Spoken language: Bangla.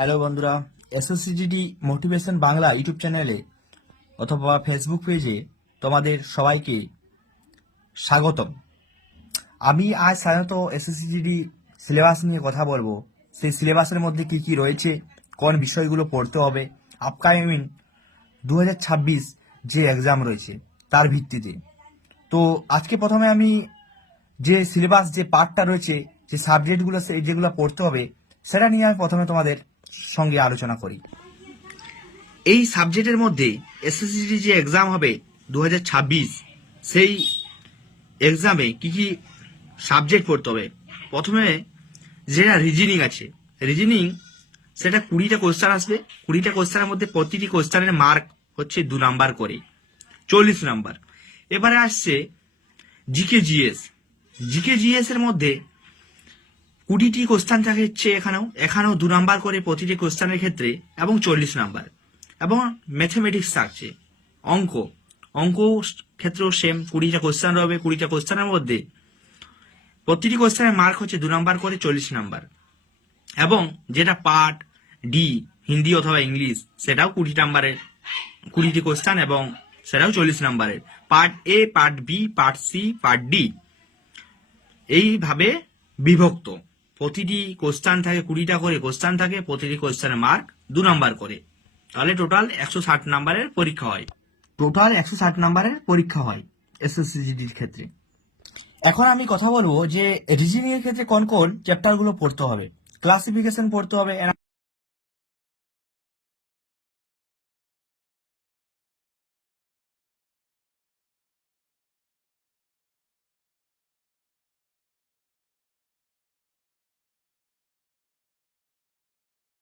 হ্যালো বন্ধুরা, এসএসসিজিডি মোটিভেশন বাংলা ইউটিউব চ্যানেলে অথবা ফেসবুক পেজে তোমাদের সবাইকে স্বাগতম। আমি আজ সাধারণত এসএসসিজিডি সিলেবাস নিয়ে কথা বলবো। সেই সিলেবাসের মধ্যে কি কি রয়েছে, কোন বিষয়গুলো পড়তে হবে, আপকামিং 2026 যে এক্সাম রয়েছে তার ভিত্তিতে। তো আজকে প্রথমে আমি যে সিলেবাস যে পার্টটা রয়েছে, যে সাবজেক্টগুলো যেগুলো পড়তে হবে সেটা নিয়ে আমি প্রথমে তোমাদের সঙ্গে আলোচনা করি। এই সাবজেক্টের মধ্যে এসএসসি যে এক্সাম হবে 2026, সেই এক্সামে কি কি সাবজেক্ট পড়তে হবে। প্রথমে যেটা রিজনিং আছে, রিজনিং সেটা 20টা কোশ্চেন আসবে। 20টা কোশ্চেনের মধ্যে প্রতিটি কোশ্চেনের মার্ক হচ্ছে 2 নাম্বার করে, 40 নাম্বার। এবারে আসছে জিকে জিএস। জিকে জিএস এর মধ্যে 20টি কোশ্চেন থাকে হচ্ছে এখানেও 2 নাম্বার করে প্রতিটি কোশ্চেনের ক্ষেত্রে এবং 40 নাম্বার। এবং ম্যাথমেটিক্স থাকছে, অঙ্ক অঙ্ক ক্ষেত্রেও সেম 20টা কোশ্চেন রবে। 20টা কোশ্চেনের মধ্যে প্রতিটি কোশ্চেনের মার্ক হচ্ছে 2 নাম্বার করে, 40 নাম্বার। এবং যেটা পার্ট ডি, হিন্দি অথবা ইংলিশ, সেটাও 20 নাম্বারের, 20টি কোশ্চেন এবং সেটাও 40 নাম্বারের। Part A, part B, part C, part D, এইভাবে বিভক্ত। প্রতিটি কোশ্চেন থাকে 20টা করে কোশ্চেন থাকে, প্রতিটি কোশ্চেনের মার্ক 2 নাম্বার করে। তাহলে টোটাল 160 নাম্বারের পরীক্ষা হয়। টোটাল 160 নাম্বারের পরীক্ষা হয় এসএসসিজিডির ক্ষেত্রে। এখন আমি কথা বলবো যে রিজনিং এর ক্ষেত্রে কোন কোন চ্যাপ্টার গুলো পড়তে হবে। ক্লাসিফিকেশন পড়তে হবে,